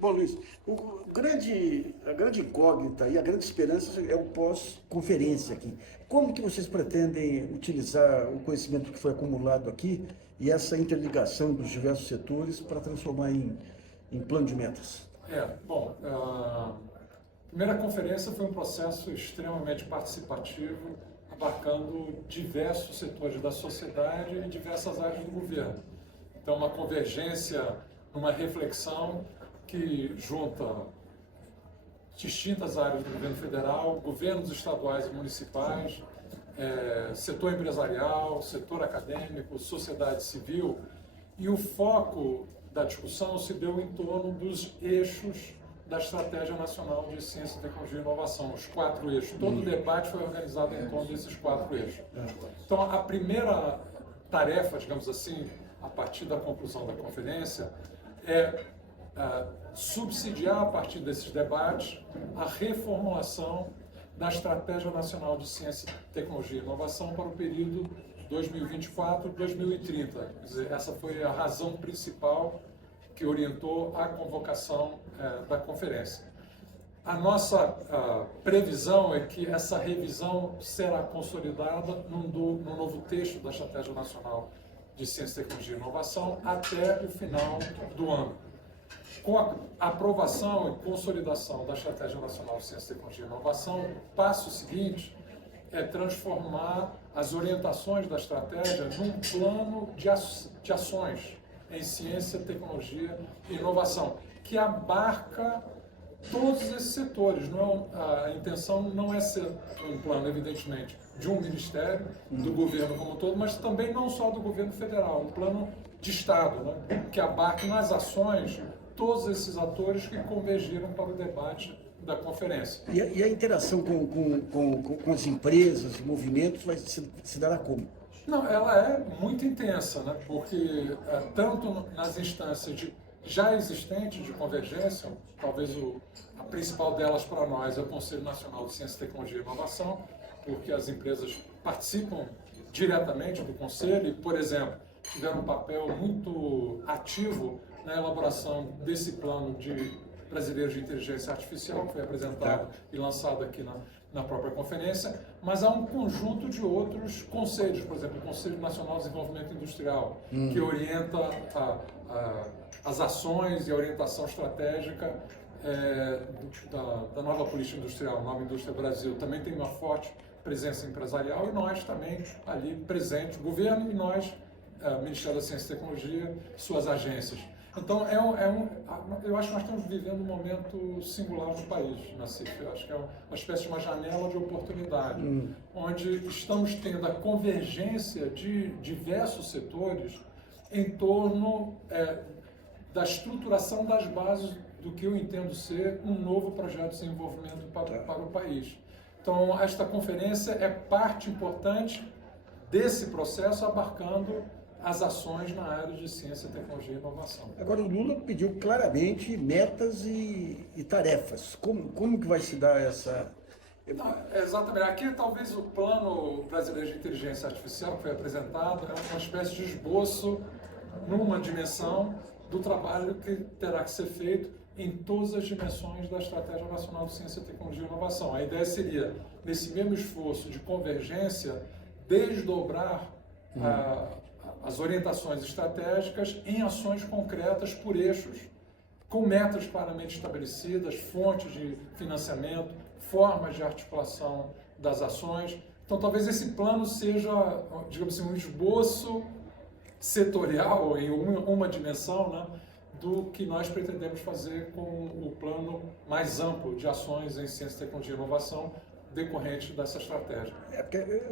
Bom, Luiz, a grande incógnita e a grande esperança é o pós-conferência aqui. Como que vocês pretendem utilizar o conhecimento que foi acumulado aqui e essa interligação dos diversos setores para transformar em plano de metas? Bom, a primeira conferência foi um processo extremamente participativo, abarcando diversos setores da sociedade e diversas áreas do governo. Então, uma convergência, uma reflexão que junta distintas áreas do governo federal, governos estaduais e municipais, setor empresarial, setor acadêmico, sociedade civil, e o foco da discussão se deu em torno dos eixos da Estratégia Nacional de Ciência, Tecnologia e Inovação, os 4 eixos. Todo o debate foi organizado em torno desses 4 eixos. Então, a primeira tarefa, digamos assim, a partir da conclusão da conferência, é subsidiar, a partir desses debates, a reformulação da Estratégia Nacional de Ciência, Tecnologia e Inovação para o período 2024-2030. Quer dizer, essa foi a razão principal que orientou a convocação da conferência. A nossa previsão é que essa revisão será consolidada num novo texto da Estratégia Nacional de Ciência, Tecnologia e Inovação até o final do ano. Com a aprovação e consolidação da Estratégia Nacional de Ciência, Tecnologia e Inovação, o passo seguinte é transformar as orientações da estratégia num plano de ações em ciência, tecnologia e inovação, que abarca todos esses setores. A intenção não é ser um plano, evidentemente, de um ministério, do governo como um todo, mas também não só do governo federal, um plano de Estado, né, que abarque nas ações todos esses atores que convergiram para o debate da conferência. E a interação com as empresas, movimentos, vai se dará como? Não, ela é muito intensa, né? Porque tanto nas instâncias já existentes de convergência, talvez a principal delas para nós é o Conselho Nacional de Ciência, Tecnologia e Inovação, porque as empresas participam diretamente do Conselho e, por exemplo, tiveram um papel muito ativo na elaboração desse plano brasileiro de inteligência artificial, que foi apresentado e lançado aqui na própria conferência, mas há um conjunto de outros conselhos, por exemplo, o Conselho Nacional de Desenvolvimento Industrial, que orienta as ações e a orientação estratégica da nova política industrial, Nova Indústria Brasil. Também tem uma forte presença empresarial e nós também ali presentes, governo e nós, Ministério da Ciência e Tecnologia, suas agências. Então, eu acho que nós estamos vivendo um momento singular no país, Nassif. Eu acho que é uma espécie de uma janela de oportunidade, onde estamos tendo a convergência de diversos setores em torno da estruturação das bases do que eu entendo ser um novo projeto de desenvolvimento para o país. Então, esta conferência é parte importante desse processo, abarcando as ações na área de ciência, tecnologia e inovação. Agora, o Lula pediu claramente metas e tarefas. Como que vai se dar essa... Não, exatamente. Aqui, talvez, o Plano Brasileiro de Inteligência Artificial, que foi apresentado, é uma espécie de esboço, numa dimensão, do trabalho que terá que ser feito em todas as dimensões da Estratégia Nacional de Ciência, Tecnologia e Inovação. A ideia seria, nesse mesmo esforço de convergência, desdobrar as orientações estratégicas em ações concretas por eixos, com metas claramente estabelecidas, fontes de financiamento, formas de articulação das ações. Então, talvez esse plano seja, digamos assim, um esboço setorial em uma dimensão, né, do que nós pretendemos fazer com o plano mais amplo de ações em ciência, tecnologia e inovação decorrente dessa estratégia.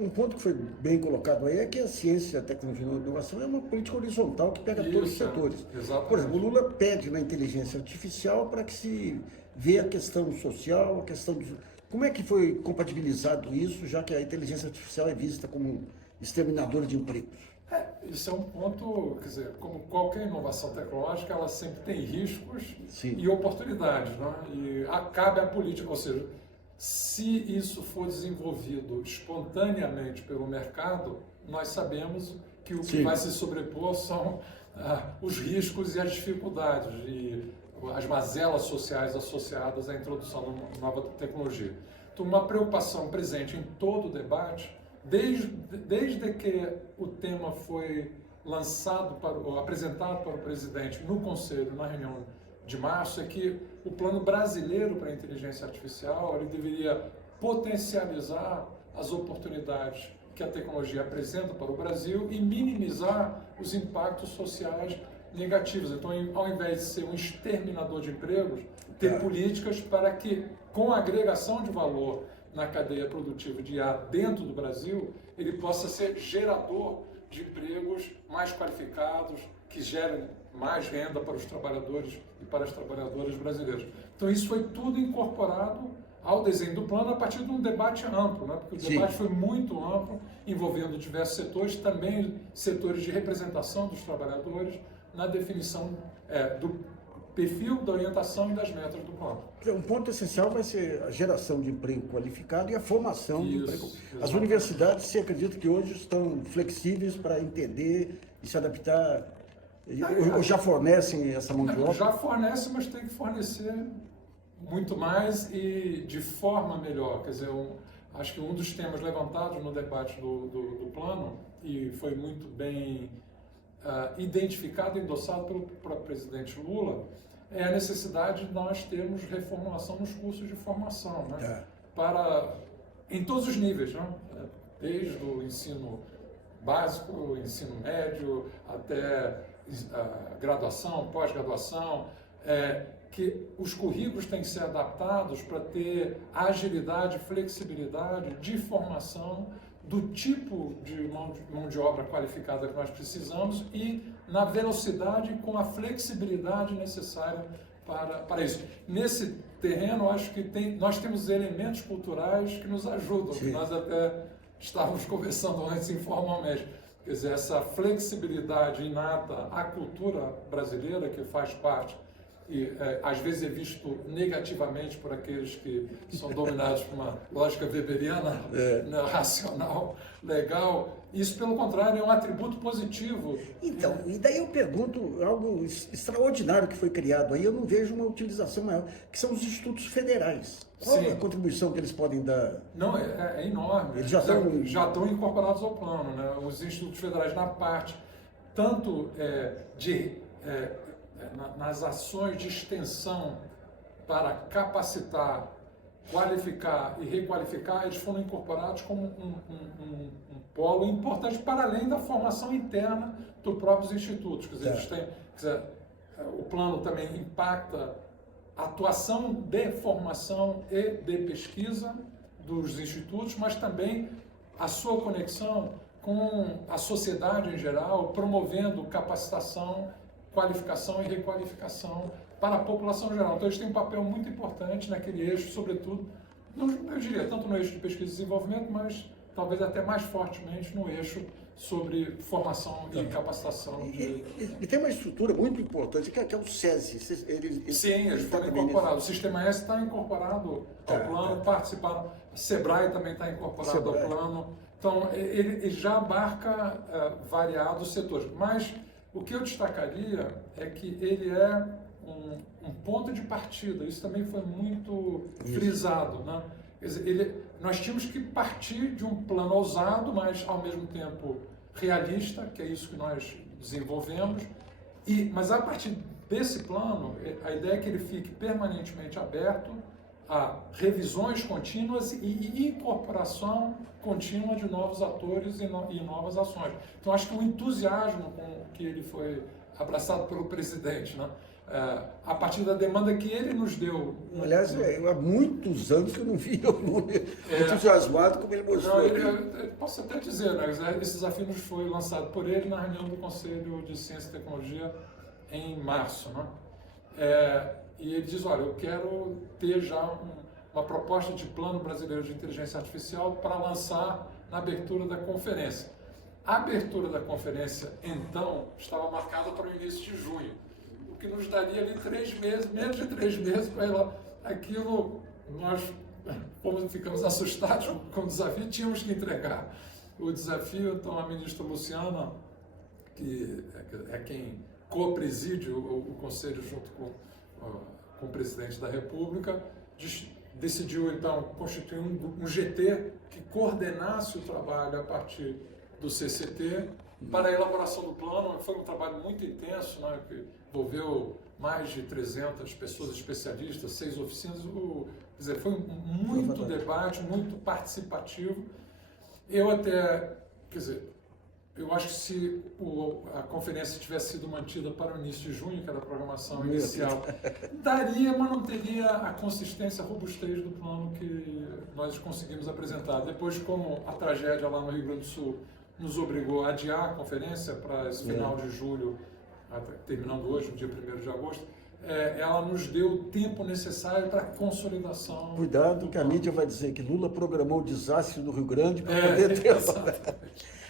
Um ponto que foi bem colocado aí é que a ciência, a tecnologia e a inovação é uma política horizontal que pega todos os setores. Exatamente. Por exemplo, o Lula pede na inteligência artificial para que se vê a questão social, a questão do... Como é que foi compatibilizado isso, já que a inteligência artificial é vista como exterminadora de empregos? Isso é um ponto, quer dizer, como qualquer inovação tecnológica, ela sempre tem riscos Sim. e oportunidades, né? E cabe à política, ou seja, se isso for desenvolvido espontaneamente pelo mercado, nós sabemos que o que vai se sobrepor são os riscos e as dificuldades. E as mazelas sociais associadas à introdução de uma nova tecnologia. Então, uma preocupação presente em todo o debate, desde que o tema foi lançado, apresentado para o presidente no Conselho, na reunião de março, é que o Plano Brasileiro para a Inteligência Artificial ele deveria potencializar as oportunidades que a tecnologia apresenta para o Brasil e minimizar os impactos sociais negativos. Então, ao invés de ser um exterminador de empregos, ter políticas para que, com a agregação de valor na cadeia produtiva de IA dentro do Brasil, ele possa ser gerador de empregos mais qualificados, que gerem mais renda para os trabalhadores e para as trabalhadoras brasileiras. Então, isso foi tudo incorporado ao desenho do plano a partir de um debate amplo, né? Porque o debate foi muito amplo, envolvendo diversos setores, também setores de representação dos trabalhadores, na definição do perfil, da orientação e das metas do plano. Um ponto essencial vai ser a geração de emprego qualificado e a formação de emprego. As exatamente. universidades, você acredita que hoje estão flexíveis para entender e se adaptar, ou já fornecem essa mão de obra? Já fornece, mas tem que fornecer muito mais e de forma melhor. Quer dizer, acho que um dos temas levantados no debate do plano, e foi muito bem identificado e endossado pelo próprio presidente Lula, é a necessidade de nós termos reformulação nos cursos de formação, né? Em todos os níveis, né? Desde o ensino básico, o ensino médio, até a graduação, pós-graduação, que os currículos têm que ser adaptados para ter agilidade, flexibilidade de formação do tipo de mão de obra qualificada que nós precisamos e na velocidade com a flexibilidade necessária para isso. Nesse terreno, acho que nós temos elementos culturais que nos ajudam, que nós até estávamos conversando antes informalmente. Quer dizer, essa flexibilidade inata à cultura brasileira, que faz parte e às vezes é visto negativamente por aqueles que são dominados por uma lógica weberiana, né, racional, legal. Isso, pelo contrário, é um atributo positivo. Então, e daí eu pergunto algo extraordinário que foi criado aí, eu não vejo uma utilização maior, que são os institutos federais. Qual é a contribuição que eles podem dar? Não, é enorme. Eles já estão incorporados ao plano, né? Os institutos federais na parte, tanto nas ações de extensão para capacitar, qualificar e requalificar, eles foram incorporados como um polo importante para além da formação interna dos próprios institutos. Quer dizer, o plano também impacta a atuação de formação e de pesquisa dos institutos, mas também a sua conexão com a sociedade em geral, promovendo capacitação, qualificação e requalificação para a população geral. Então, eles têm um papel muito importante naquele eixo, sobretudo, eu diria, tanto no eixo de pesquisa e desenvolvimento, mas talvez até mais fortemente no eixo sobre formação e capacitação. E tem uma estrutura muito importante, que é o SESI. Sim, eles foram incorporados. O Sistema S está incorporado ao plano, participaram. O SEBRAE também está incorporado ao plano. Então, ele já abarca variados setores. Mas o que eu destacaria é que ele é um ponto de partida. Isso também foi muito frisado, né? Quer dizer, nós tínhamos que partir de um plano ousado, mas ao mesmo tempo realista, que é isso que nós desenvolvemos. Mas a partir desse plano, a ideia é que ele fique permanentemente aberto a revisões contínuas e incorporação contínua de novos atores e novas ações. Então, acho que o entusiasmo com que ele foi abraçado pelo presidente, né? A partir da demanda que ele nos deu. Aliás, há muitos anos que eu não vi algum entusiasmado como ele mostrou. Eu posso até dizer, né? Esse desafio nos foi lançado por ele na reunião do Conselho de Ciência e Tecnologia em março, né? E ele diz, olha, eu quero ter já uma proposta de plano brasileiro de inteligência artificial para lançar na abertura da conferência. A abertura da conferência, então, estava marcada para o início de junho, o que nos daria ali 3 meses, menos de 3 meses para ir lá. Aquilo, nós ficamos assustados com o desafio, tínhamos que entregar o desafio. Então, a ministra Luciana, que é quem co-preside o Conselho junto com com o presidente da República, decidiu então constituir um GT que coordenasse o trabalho a partir do CCT para a elaboração do plano. Foi um trabalho muito intenso, né, que envolveu mais de 300 pessoas especialistas, 6 oficinas. Quer dizer, foi muito debate, muito participativo. Eu até, quer dizer, eu acho que se a conferência tivesse sido mantida para o início de junho, que era a programação inicial, daria, mas não teria a consistência, a robustez do plano que nós conseguimos apresentar. Depois, como a tragédia lá no Rio Grande do Sul nos obrigou a adiar a conferência para esse final de julho, terminando hoje, no dia 1º de agosto, ela nos deu o tempo necessário para a consolidação. Cuidado que a mídia vai dizer que Lula programou o desastre do Rio Grande para poder ter...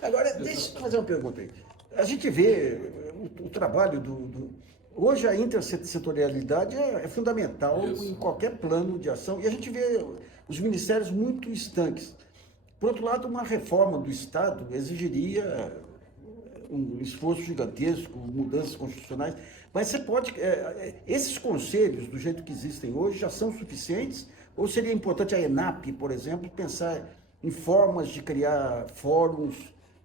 Agora, deixa eu fazer uma pergunta aí. A gente vê o trabalho Hoje a intersetorialidade é fundamental em qualquer plano de ação, e a gente vê os ministérios muito estanques. Por outro lado, uma reforma do Estado exigiria um esforço gigantesco, mudanças constitucionais, mas você pode... esses conselhos, do jeito que existem hoje, já são suficientes? Ou seria importante a ENAP, por exemplo, pensar em formas de criar fóruns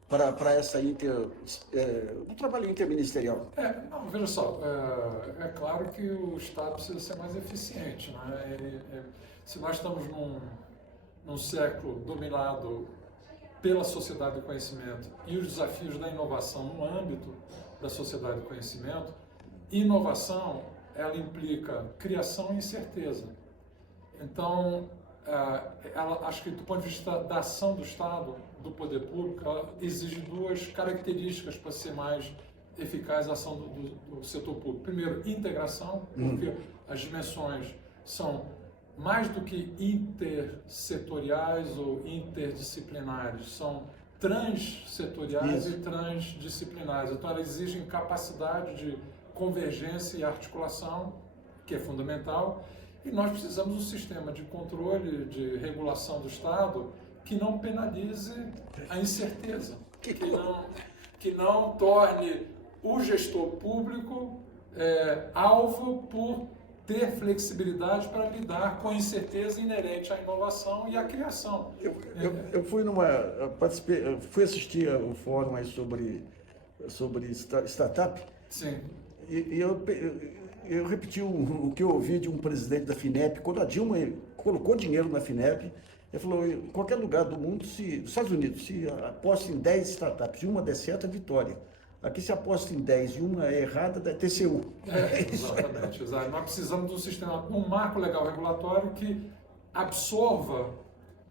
para o trabalho interministerial? Não, veja só, é claro que o Estado precisa ser mais eficiente, né? Se nós estamos num século dominado pela sociedade do conhecimento e os desafios da inovação no âmbito da sociedade do conhecimento, inovação, ela implica criação e incerteza. Então, acho que do ponto de vista da ação do Estado, do poder público, ela exige 2 características para ser mais eficaz a ação do setor público. Primeiro, integração, porque as dimensões são mais do que intersetoriais ou interdisciplinares, são transsetoriais e transdisciplinares. Então, elas exigem capacidade de convergência e articulação, que é fundamental, e nós precisamos de um sistema de controle, de regulação do Estado que não penalize a incerteza, que não torne o gestor público alvo por ter flexibilidade para lidar com a incerteza inerente à inovação e à criação. Eu fui assistir o fórum aí sobre startup. Sim. E eu repeti o que eu ouvi de um presidente da FINEP, quando a Dilma colocou dinheiro na FINEP. Ele falou, em qualquer lugar do mundo, nos Estados Unidos, se aposta em 10 startups e uma der certo, é vitória. Aqui se aposta em 10 e uma é errada, dá TCU. Exatamente, exato. Nós precisamos de um sistema, um marco legal regulatório que absorva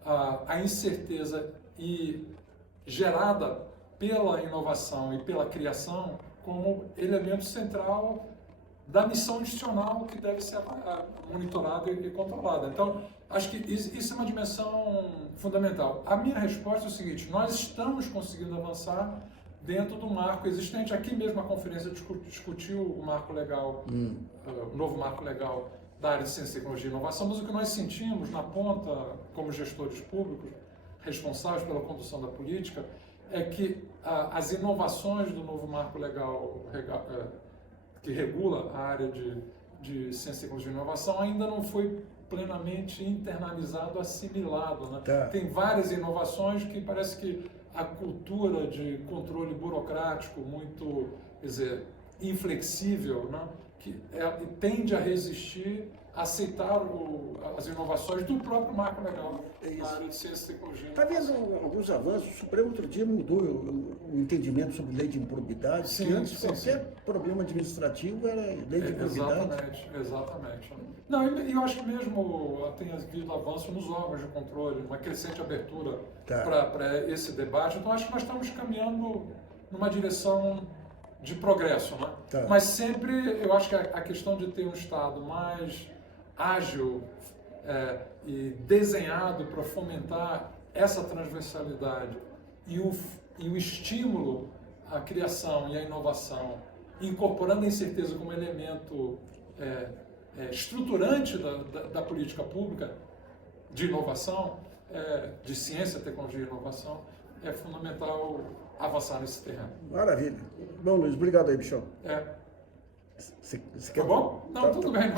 a incerteza gerada pela inovação e pela criação como elemento central da missão institucional que deve ser monitorada e controlada. Então, acho que isso é uma dimensão fundamental. A minha resposta é o seguinte: nós estamos conseguindo avançar dentro do marco existente. Aqui mesmo a conferência discutiu o marco legal, o novo marco legal da área de ciência, tecnologia e inovação, mas o que nós sentimos na ponta, como gestores públicos responsáveis pela condução da política, é que as inovações do novo marco legal que regula a área de ciência, tecnologia e inovação ainda não foi plenamente internalizado, assimilado, né? Tá. Tem várias inovações que parece que a cultura de controle burocrático muito, quer dizer, inflexível, né? Que tende a resistir, a aceitar as inovações do próprio marco legal na área de ciência, tecnologia. Está vendo alguns avanços? O Supremo outro dia mudou o entendimento sobre lei de improbidade, Sim, que antes sim, qualquer problema administrativo era lei de improbidade. Exatamente. Não, e eu acho que mesmo tem havido avanço nos órgãos de controle, uma crescente abertura para esse debate. Então, acho que nós estamos caminhando numa direção de progresso, né? Tá. Mas sempre, eu acho que a questão de ter um Estado mais ágil e desenhado para fomentar essa transversalidade e o estímulo à criação e à inovação, incorporando a incerteza como elemento estruturante da política pública de inovação, de ciência, tecnologia e inovação, é fundamental avançar nesse terreno. Maravilha. Bom, Luiz, obrigado aí, bichão. Tá bom? Não, tudo bem.